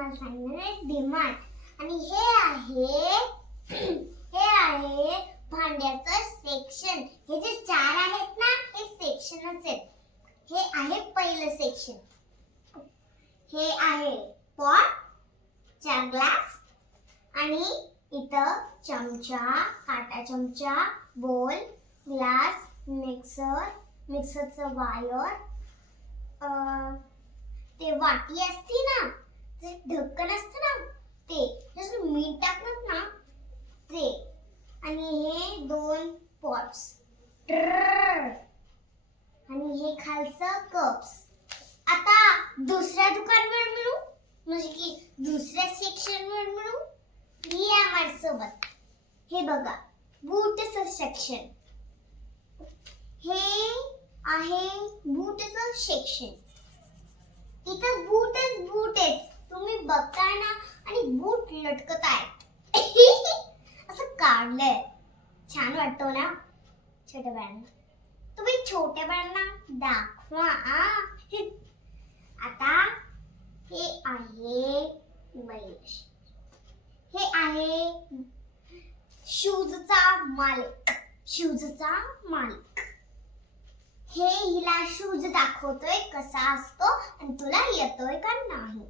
तुम्हाला सांगणार आहे डिमार्ट आणि हे आहे हे आहे भांड्याचं सेक्शन हे जे चार आहेत ना हे सेक्शनच आहेत. हे आहे पहिलं सेक्शन हे आहे पॉट चार ग्लास आणि इथं चमचा काटा चमचा बोल ग्लास मिक्सर मिक्सरचं वायर अं, ते वाटी असते ना जे ढक्कन असतं ना ते जसं मीठ टाकतात ना ते. आणि हे दोन पॉट्स आणि हे खालचं कप्स आता दुसऱ्या दुकानवर मिळू म्हणजे की दुसऱ्या सेक्शनवर मिळू या माझ्यासोबत हे बघा बूटचं सेक्शन हे आहे बूटचं सेक्शन इथं बूटच बूट आहे तुम्ही बघताय ना आणि बूट लटकत आहेत असं काढलंय. छान वाटतो हो ना? छोट्या बाळांना. तुम्ही छोट्या बाळांना दाखवा आता हे आहे महेश. हे आहे शूजचा मालिक. शूजचा मालिक. हे हिला शूज दाखवतोय कसा असतो आणि तुला येतोय का नाही.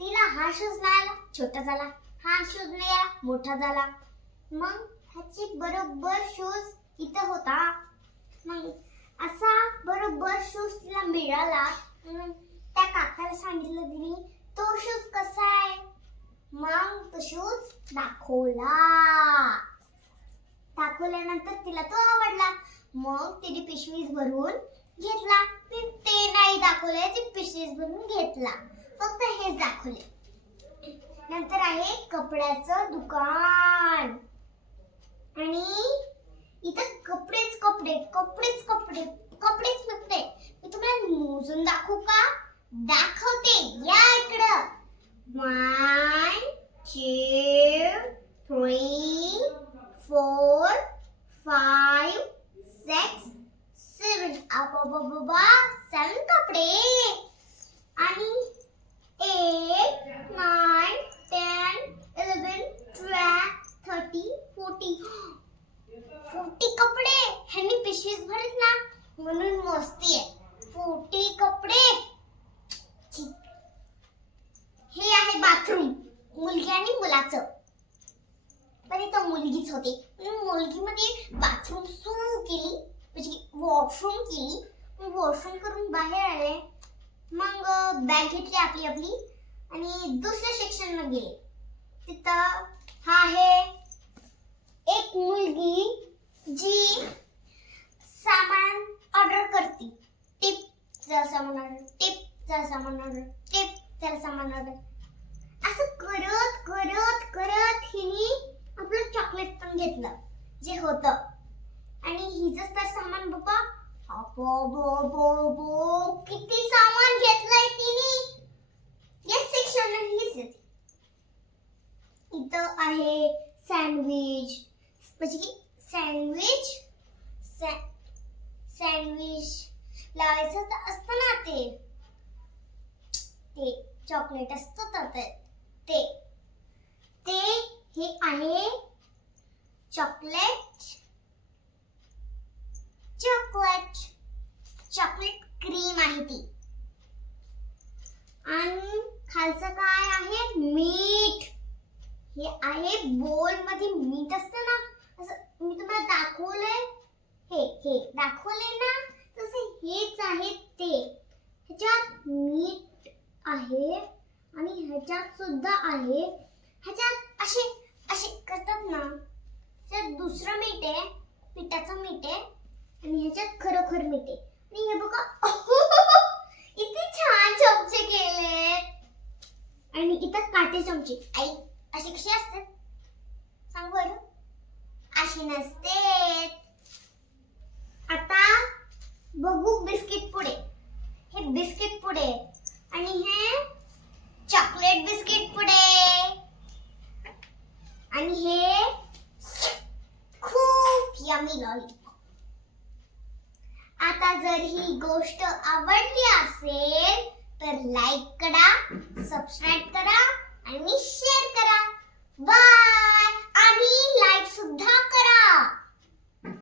तिला हा शूज नाही आला छोटा झाला हा शूज नाही आला मोठा झाला. मग ह्याची बरोबर शूज इथं होता. मग असा बरोबर शूज तिला मिळाला. त्या काकाला सांगितलं तिने तो शूज कसा आहे? मग तो शूज दाखवला. दाखवल्यानंतर तिला तो आवडला. मग तिने पिशवीस भरून घेतला. ती ते नाही दाखवले ती पिशवीस भरून घेतला. फक्त हेच दाखवले नंतर आहे कपड्याचं दुकान. आणि इथं कपडेच कपडे कपडेच कपडे कपडेच कपडे. मी तुम्हाला मोजून दाखवू का? दाखवते. या इकडं. One two three four five six seven बाबा सेवन कपडे. आणि eight nine ten eleven twelve thirty forty forty कपडे. ह्यांनी पिशवीत भरत ना म्हणून मस्ती आहे. फोर्टी कपडे. हे आहे बाथरूम मुलगी आणि मुलाचं. पण इथं मुलगीच होती. मुलगीमध्ये बाथरूम सुरू केली. म्हणजे वॉशरूम केली. मग वॉशरूम करून बाहेर आले. मग बॅग घेतली आपली आपली. आणि दुसऱ्या सेक्शनमध्ये गेले तिथं हा आहे एक मुलगी जी सामान ऑर्डर करते. टिप जरा सामान ऑर्डर टिप जरा सामान ऑर्डर टिप जरा सामान ऑर्डर असं करत करत करत हिने आपलं चॉकलेट पण घेतलं जे होतं. आणि हिचंच तर सामान बाबा अबो बो बो बो किती सामान घेतलंय तिने. या सेक्शन हीच इथं आहे सँडविच म्हणजे की सँडविच सँडविच लावायचं तर असतं ना ते. ते चॉकलेट असतं तर ते. ते. ते हे आहे चॉकलेट चॉकलेट चॉकलेट क्रीम आहे ती. आणि खालचं काय आहे? मीठ. हे आहे बोलमध्ये मीठ असतं ना? असं मी तुम्हाला दाखवलंय. हे हे दाखवलंय ना? तसं हेच आहे ते. ह्याच्यात मीठ आहे आणि ह्याच्यात सुद्धा आहे. ह्याच्यात असे असे करतात ना. ह्याच्यात दुसरं मीठ आहे पिठाचं मीठ आहे आणि ह्याच्यात खरोखर मीठ आहे. आणि हे बघा. किती छान चमचे केले. इथं काटे चमचे. आई असे कसे असतात? सांग बर अशी नसते. आता बघू बिस्किट पुढे हे बिस्किट पुढे आणि हे चॉकलेट बिस्किट पुढे आणि हे खूप यमी लॉलीपॉप आता जर ही गोष्ट आवडली असेल तर लाईक करा सबस्क्राईब करा आणि शेअर करा. बाय